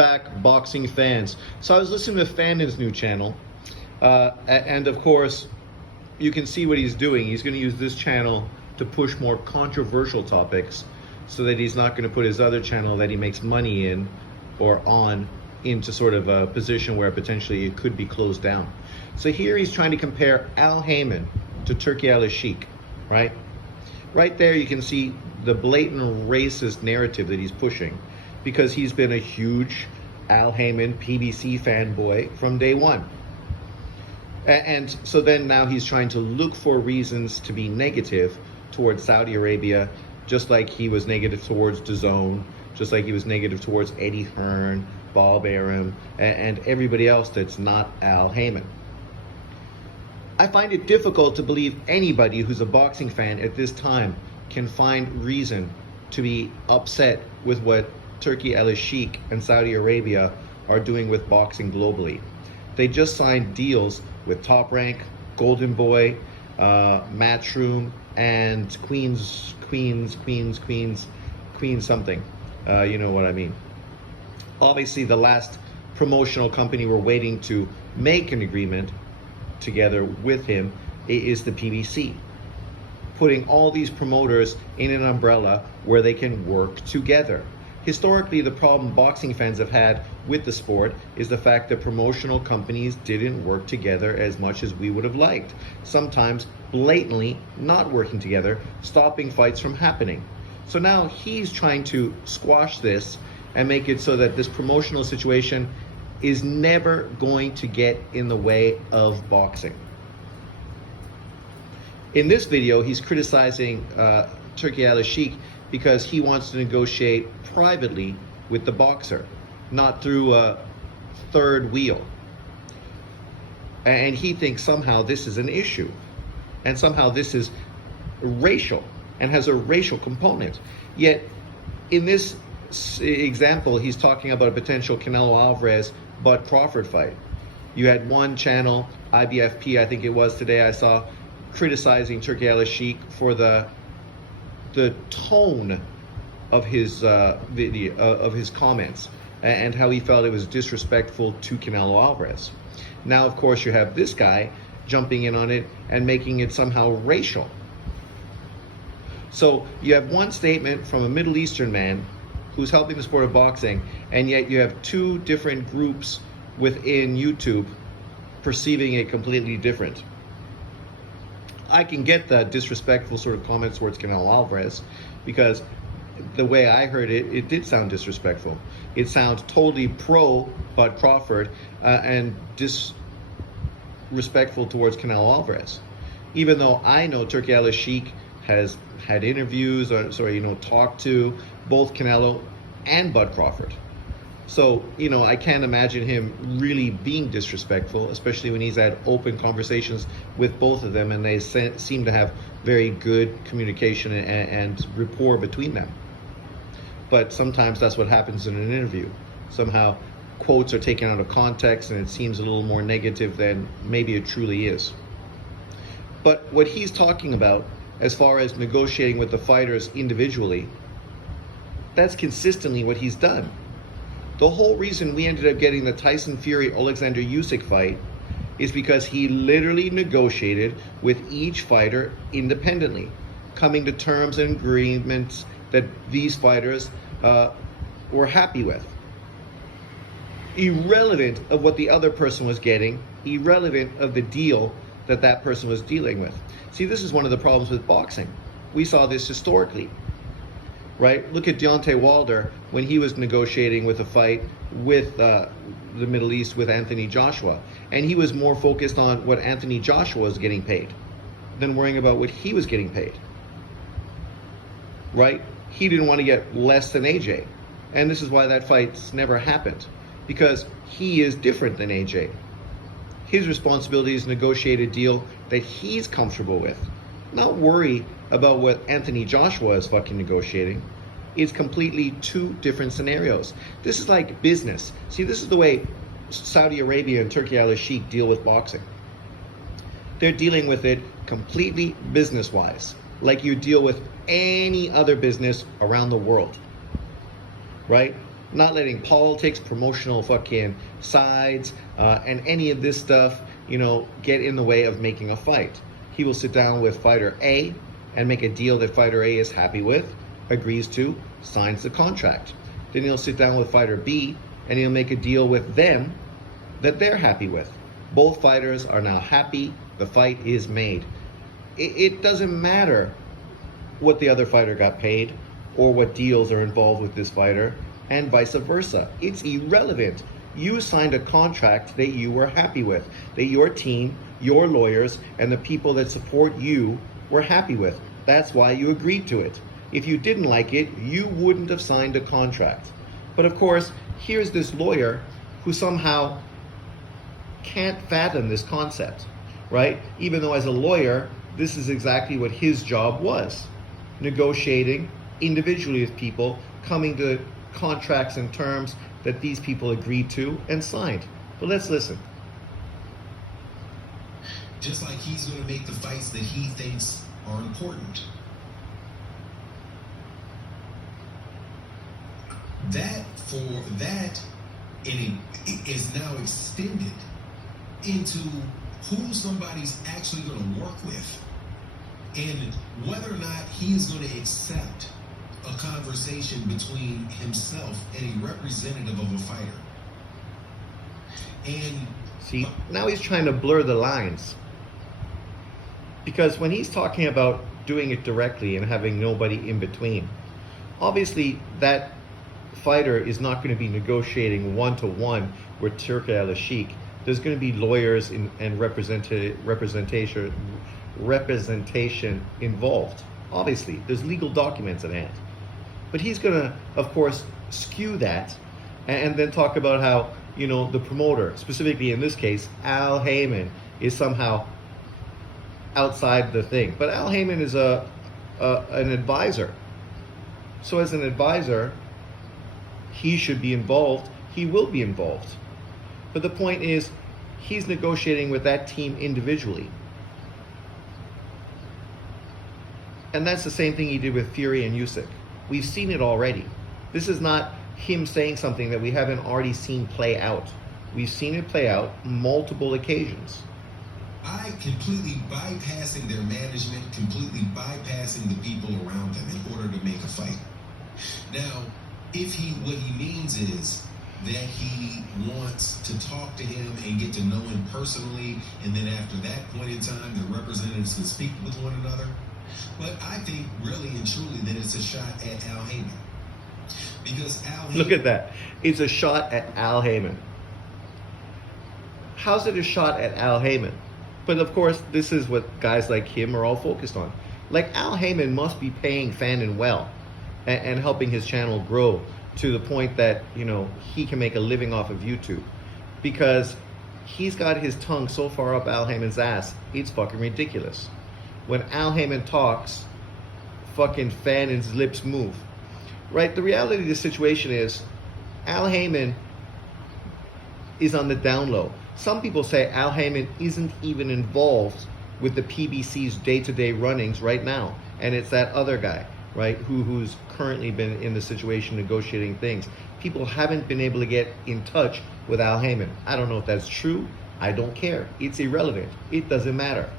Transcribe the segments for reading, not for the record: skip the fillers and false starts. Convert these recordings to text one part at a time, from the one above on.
Back, boxing fans. So I was listening to Fandon's new channel, and of course, you can see what he's doing. He's going to use this channel to push more controversial topics, so that he's not going to put his other channel that he makes money in or on into sort of a position where potentially it could be closed down. So here he's trying to compare Al Haymon to Turki Al-Sheikh, right? Right there you can see the blatant racist narrative that he's pushing, because he's been a huge Al Haymon PBC fanboy from day one. And so then now he's trying to look for reasons to be negative towards Saudi Arabia, just like he was negative towards DAZN, just like he was negative towards Eddie Hearn, Bob Arum, and everybody else that's not Al Haymon. I find it difficult to believe anybody who's a boxing fan at this time can find reason to be upset with what Turki Al-Sheikh and Saudi Arabia are doing with boxing globally. They just signed deals with Top Rank, Golden Boy, Matchroom, and Queens something. You know what I mean. Obviously, the last promotional company we're waiting to make an agreement together with him is the PBC. Putting all these promoters in an umbrella where they can work together. Historically, the problem boxing fans have had with the sport is the fact that promotional companies didn't work together as much as we would have liked. Sometimes blatantly not working together, stopping fights from happening. So now he's trying to squash this and make it so that this promotional situation is never going to get in the way of boxing. In this video, he's criticizing Turki Al-Sheikh because he wants to negotiate privately with the boxer, not through a third wheel. And he thinks somehow this is an issue, and somehow this is racial and has a racial component. Yet in this example, he's talking about a potential Canelo Alvarez Bud Crawford fight. You had one channel, IBFP I think it was today, I saw, criticizing Turki Al-Sheikh for the tone of his video, of his comments, and how he felt it was disrespectful to Canelo Alvarez. Now, of course, you have this guy jumping in on it and making it somehow racial. So you have one statement from a Middle Eastern man who's helping the sport of boxing, and yet you have two different groups within YouTube perceiving it completely different. I can get the disrespectful sort of comments towards Canelo Alvarez, because the way I heard it, it did sound disrespectful. It sounds totally pro Bud Crawford and disrespectful towards Canelo Alvarez. Even though I know Turki Al-Sheikh has had interviews, talked to both Canelo and Bud Crawford. So, I can't imagine him really being disrespectful, especially when he's had open conversations with both of them and they seem to have very good communication and rapport between them. But sometimes that's what happens in an interview. Somehow quotes are taken out of context and it seems a little more negative than maybe it truly is. But what he's talking about, as far as negotiating with the fighters individually, that's consistently what he's done. The whole reason we ended up getting the Tyson Fury-Alexander Usyk fight is because he literally negotiated with each fighter independently, coming to terms and agreements that these fighters were happy with. Irrelevant of what the other person was getting, irrelevant of the deal that that person was dealing with. See, this is one of the problems with boxing. We saw this historically. Right? Look at Deontay Wilder when he was negotiating with a fight with the Middle East with Anthony Joshua. And he was more focused on what Anthony Joshua was getting paid than worrying about what he was getting paid. Right? He didn't want to get less than AJ. And this is why that fight's never happened. Because he is different than AJ. His responsibility is to negotiate a deal that he's comfortable with. Not worry about what Anthony Joshua is fucking negotiating. It's completely two different scenarios. This is like business. See, this is the way Saudi Arabia and Turki Al-Sheikh deal with boxing. They're dealing with it completely business-wise, like you deal with any other business around the world, right? not letting politics, promotional fucking sides, and any of this stuff, get in the way of making a fight. He will sit down with fighter A and make a deal that fighter A is happy with, agrees to, signs the contract. Then he'll sit down with fighter B and he'll make a deal with them that they're happy with. Both fighters are now happy. The fight is made. It doesn't matter what the other fighter got paid or what deals are involved with this fighter, and vice versa. It's irrelevant. You signed a contract that you were happy with, that your team, your lawyers, and the people that support you were happy with. That's why you agreed to it. If you didn't like it, you wouldn't have signed a contract. But of course, here's this lawyer who somehow can't fathom this concept, right? Even though as a lawyer, this is exactly what his job was. Negotiating individually with people, coming to contracts and terms that these people agreed to and signed. But let's listen. Just like he's going to make the fights that he thinks are important. That it is now extended into who somebody's actually going to work with and whether or not he is going to accept a conversation between himself and a representative of a fighter. And see, now he's trying to blur the lines. Because when he's talking about doing it directly and having nobody in between, obviously that fighter is not going to be negotiating one-to-one with Turki Al-Sheikh. There's going to be lawyers and representation involved. Obviously, there's legal documents at hand. But he's going to, of course, skew that and then talk about how, the promoter, specifically in this case, Al Haymon, is somehow outside the thing. But Al Haymon is an advisor. So as an advisor, he should be involved. He will be involved. But the point is, he's negotiating with that team individually. And that's the same thing he did with Fury and Usyk. We've seen it already. This is not him saying something that we haven't already seen play out. We've seen it play out multiple occasions. By completely bypassing their management, completely bypassing the people around them in order to make a fight. Now, what he means is that he wants to talk to him and get to know him personally, and then after that point in time, the representatives can speak with one another. But I think really and truly that it's a shot at Al Haymon. Because Al Haymon... Look at that. It's a shot at Al Haymon. How's it a shot at Al Haymon? But of course, this is what guys like him are all focused on. Like, Al Haymon must be paying Fannin well and helping his channel grow to the point that, he can make a living off of YouTube. Because he's got his tongue so far up Al Haymon's ass, it's fucking ridiculous. When Al Haymon talks, fucking Fannin's lips move. Right? The reality of the situation is, Al Haymon is on the down low. Some people say Al Haymon isn't even involved with the PBC's day-to-day runnings right now. And it's that other guy, right, who's currently been in the situation negotiating things. People haven't been able to get in touch with Al Haymon. I don't know if that's true. I don't care. It's irrelevant. It doesn't matter.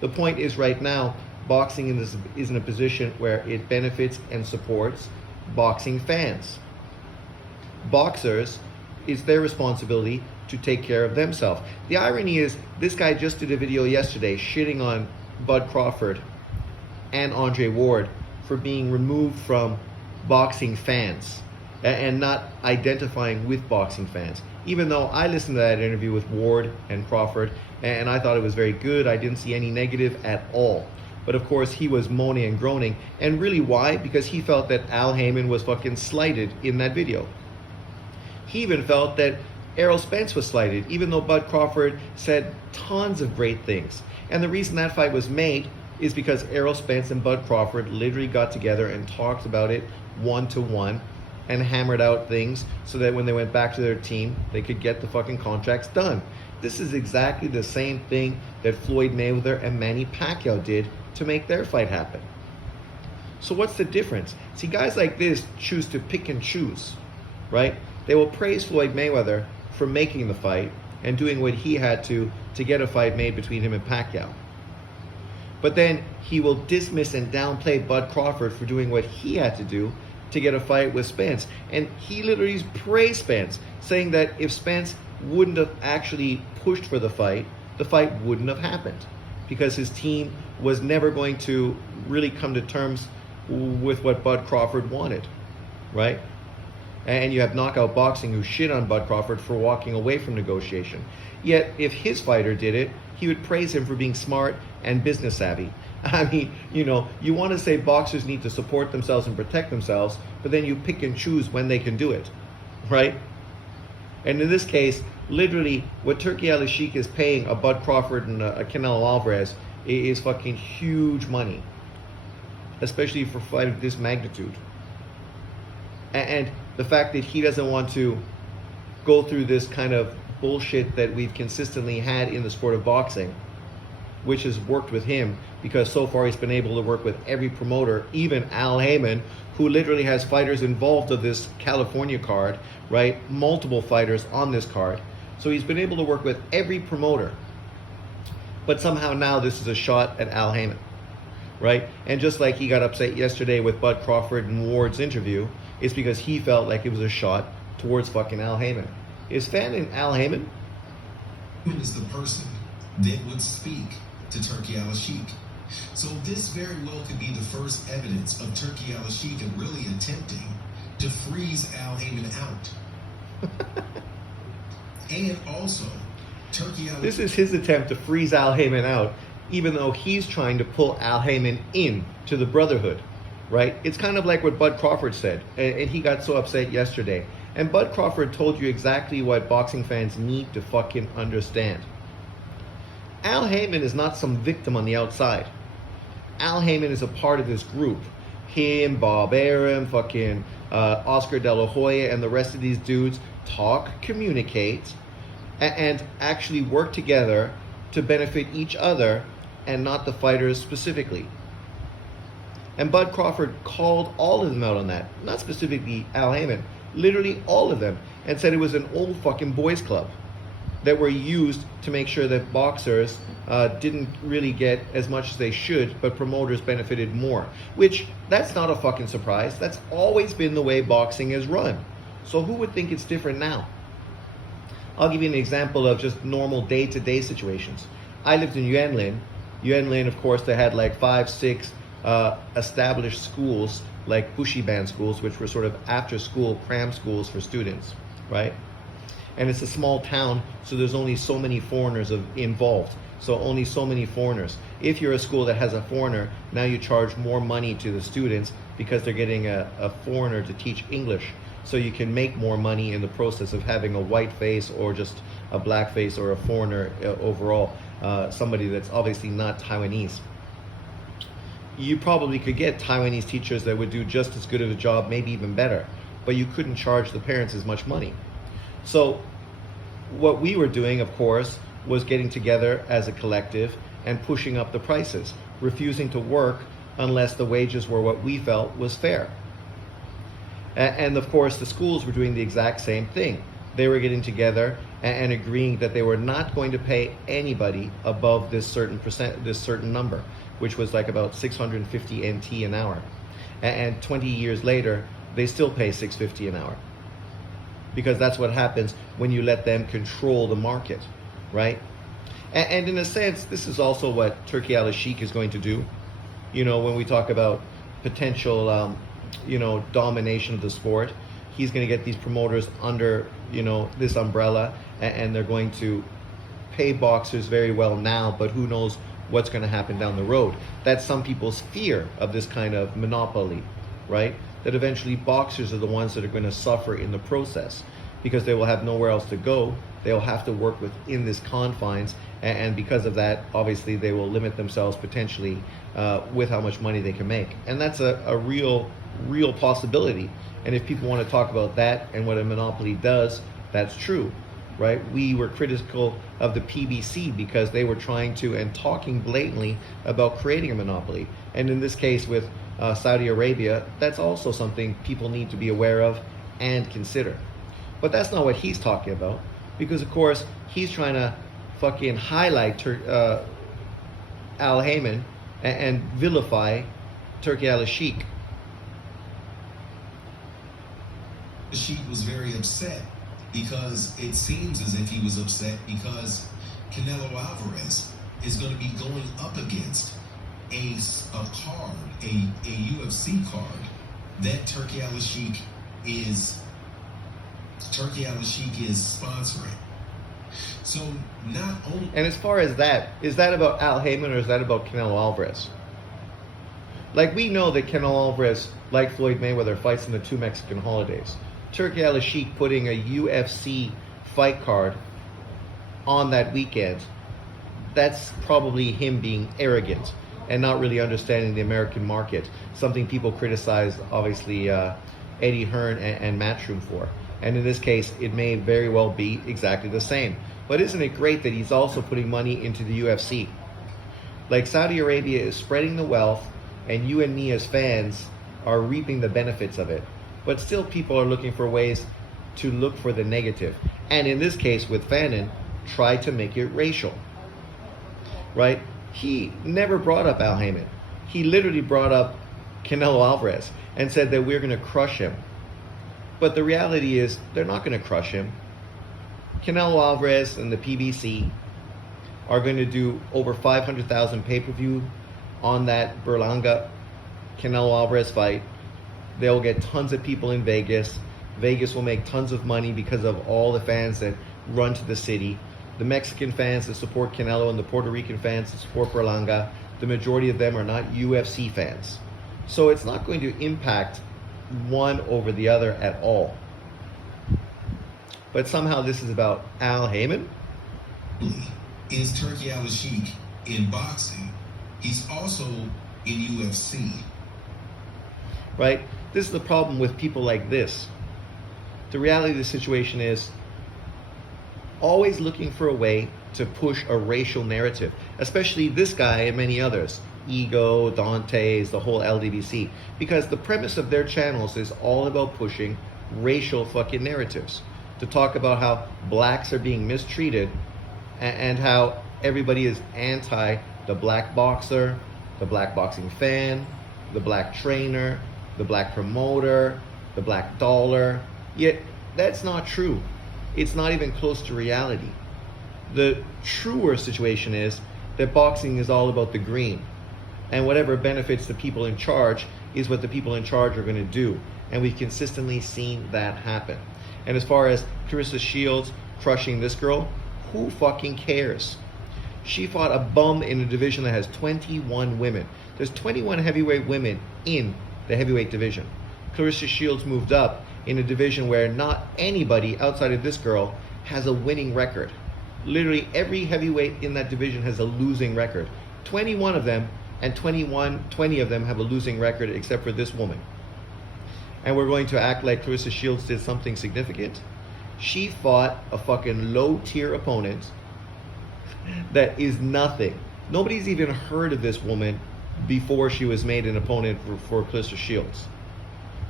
The point is, right now, boxing is in a position where it benefits and supports boxing fans. Boxers, it's their responsibility to take care of themselves. The irony is, this guy just did a video yesterday shitting on Bud Crawford and Andre Ward for being removed from boxing fans and not identifying with boxing fans. Even though I listened to that interview with Ward and Crawford, and I thought it was very good. I didn't see any negative at all. But of course, he was moaning and groaning. And really, why? Because he felt that Al Haymon was fucking slighted in that video. He even felt that Errol Spence was slighted, even though Bud Crawford said tons of great things. And the reason that fight was made is because Errol Spence and Bud Crawford literally got together and talked about it one-to-one and hammered out things so that when they went back to their team, they could get the fucking contracts done. This is exactly the same thing that Floyd Mayweather and Manny Pacquiao did to make their fight happen. So what's the difference? See, guys like this choose to pick and choose. right? They will praise Floyd Mayweather for making the fight and doing what he had to get a fight made between him and Pacquiao. But then he will dismiss and downplay Bud Crawford for doing what he had to do to get a fight with Spence. And he literally praised Spence, saying that if Spence wouldn't have actually pushed for the fight wouldn't have happened, because his team was never going to really come to terms with what Bud Crawford wanted, right? And you have Knockout Boxing, who shit on Bud Crawford for walking away from negotiation. Yet, if his fighter did it, he would praise him for being smart and business savvy. I mean, you want to say boxers need to support themselves and protect themselves, but then you pick and choose when they can do it, right? And in this case, literally, what Turki Al-Sheikh is paying a Bud Crawford and a Canelo Alvarez is fucking huge money, especially for a fight of this magnitude. And the fact that he doesn't want to go through this kind of bullshit that we've consistently had in the sport of boxing, which has worked with him, because so far he's been able to work with every promoter, even Al Heyman, who literally has fighters involved of this California card, right? Multiple fighters on this card. So he's been able to work with every promoter. But somehow now this is a shot at Al Heyman, right? And just like he got upset yesterday with Bud Crawford and Ward's interview, it's because he felt like it was a shot towards fucking Al Heyman. Is Fan in Al Heyman? Heyman is the person that would speak to Turki Al-Sheikh. So this very well could be the first evidence of Turki Al-Sheikh really attempting to freeze Al Heyman out. And also, Turki Al-Sheikh... This is his attempt to freeze Al Heyman out, even though he's trying to pull Al Heyman in to the Brotherhood, right? It's kind of like what Bud Crawford said, and he got so upset yesterday. And Bud Crawford told you exactly what boxing fans need to fucking understand. Al Heyman is not some victim on the outside. Al Heyman is a part of this group. Him, Bob Arum, fucking Oscar De La Hoya, and the rest of these dudes talk, communicate, and actually work together to benefit each other and not the fighters specifically. And Bud Crawford called all of them out on that. Not specifically Al Heyman, literally all of them, and said it was an old fucking boys club that were used to make sure that boxers didn't really get as much as they should, but promoters benefited more. Which, that's not a fucking surprise. That's always been the way boxing is run. So who would think it's different now? I'll give you an example of just normal day-to-day situations. I lived in Yuanlin. Yuanlin, of course, they had like 5, 6 established schools, like Bushiban schools, which were sort of after-school cram schools for students, right? And it's a small town, so there's only so many foreigners involved. So only so many foreigners. If you're a school that has a foreigner, now you charge more money to the students because they're getting a foreigner to teach English. So you can make more money in the process of having a white face or just a black face or a foreigner overall, somebody that's obviously not Taiwanese. You probably could get Taiwanese teachers that would do just as good of a job, maybe even better, but you couldn't charge the parents as much money. So what we were doing, of course, was getting together as a collective and pushing up the prices, refusing to work unless the wages were what we felt was fair. And of course, the schools were doing the exact same thing. They were getting together and agreeing that they were not going to pay anybody above this certain number, which was like about 650 NT an hour. And 20 years later, they still pay 650 an hour. Because that's what happens when you let them control the market, right? And in a sense, this is also what Turki Al-Sheikh is going to do. You know, when we talk about potential, domination of the sport, he's going to get these promoters under, this umbrella, and they're going to pay boxers very well now, but who knows what's going to happen down the road. That's some people's fear of this kind of monopoly, right? That eventually boxers are the ones that are going to suffer in the process because they will have nowhere else to go. They'll have to work within this confines, and because of that, obviously they will limit themselves potentially with how much money they can make. And that's a real possibility. And if people want to talk about that and what a monopoly does, that's true, right? We were critical of the PBC because they were trying to and talking blatantly about creating a monopoly. And in this case with Saudi Arabia, that's also something people need to be aware of and consider. But that's not what he's talking about, because of course he's trying to fucking highlight Al Heyman and vilify Turki Al-Sheikh. Sheik was very upset because it seems as if he was upset because Canelo Alvarez is going to be going up against a card, a UFC card that Turki Al-Sheikh is sponsoring. So not only. And as far as that, is that about Al Heyman or is that about Canelo Alvarez? Like, we know that Canelo Alvarez, like Floyd Mayweather, fights in the 2 Mexican holidays. Turki Al-Sheikh putting a UFC fight card on that weekend, that's probably him being arrogant and not really understanding the American market. Something people criticize, obviously, Eddie Hearn and Matchroom for. And in this case, it may very well be exactly the same. But isn't it great that he's also putting money into the UFC? Like, Saudi Arabia is spreading the wealth, and you and me as fans are reaping the benefits of it. But still, people are looking for ways to look for the negative. And in this case, with Fannin, try to make it racial. Right? He never brought up Al Heyman. He literally brought up Canelo Alvarez and said that we're going to crush him. But the reality is, they're not going to crush him. Canelo Alvarez and the PBC are going to do over 500,000 pay-per-view on that Berlanga Canelo Alvarez fight. They'll get tons of people in Vegas. Vegas will make tons of money because of all the fans that run to the city. The Mexican fans that support Canelo and the Puerto Rican fans that support Berlanga, the majority of them are not UFC fans. So it's not going to impact one over the other at all. But somehow this is about Al Heyman. Is Turki Al-Sheikh in boxing? He's also in UFC. Right? This is the problem with people like this. The reality of the situation is always looking for a way to push a racial narrative, especially this guy and many others. Ego, Dante's, the whole LDBC. Because the premise of their channels is all about pushing racial fucking narratives. To talk about how blacks are being mistreated and how everybody is anti the black boxer, the black boxing fan, the black trainer, the black promoter, the black dollar. Yet that's not true. It's not even close to reality. The truer situation is that boxing is all about the green. And whatever benefits the people in charge is what the people in charge are going to do. And we've consistently seen that happen. And as far as Clarissa Shields crushing this girl, who fucking cares? She fought a bum in a division that has 21 women. There's 21 heavyweight women in the heavyweight division. Clarissa Shields moved up in a division where not anybody outside of this girl has a winning record. Literally every heavyweight in that division has a losing record. 21 of them, and 20 of them have a losing record except for this woman. And we're going to act like Clarissa Shields did something significant? She fought a fucking low-tier opponent that is nothing. Nobody's even heard of this woman before she was made an opponent for Clarissa Shields.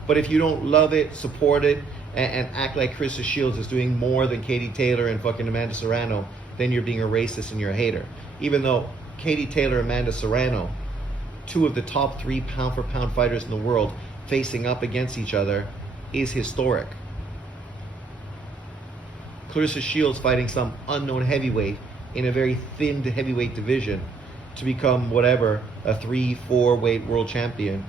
But if you don't love it, support it, and act like Clarissa Shields is doing more than Katie Taylor and fucking Amanda Serrano, then you're being a racist and you're a hater. Even though Katie Taylor and Amanda Serrano, 2 of the top 3 pound-for-pound fighters in the world, facing up against each other, is historic. Clarissa Shields fighting some unknown heavyweight in a very thinned heavyweight division to become whatever, a 3-4 weight world champion,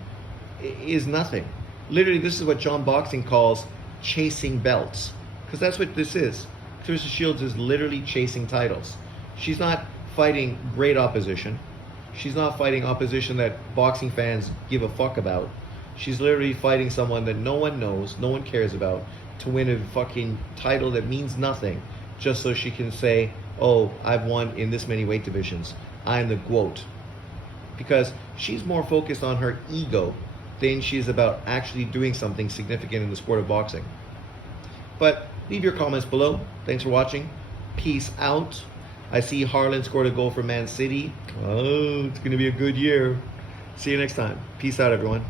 is nothing. Literally, this is what John Boxing calls chasing belts. Because that's what this is. Clarissa Shields is literally chasing titles. She's not fighting great opposition. She's not fighting opposition that boxing fans give a fuck about. She's literally fighting someone that no one knows, no one cares about, to win a fucking title that means nothing, just so she can say, oh, I've won in this many weight divisions. I'm the GOAT. Because she's more focused on her ego than she's about actually doing something significant in the sport of boxing. But leave your comments below. Thanks for watching. Peace out. I see Haaland scored a goal for Man City. Oh, it's going to be a good year. See you next time. Peace out, everyone.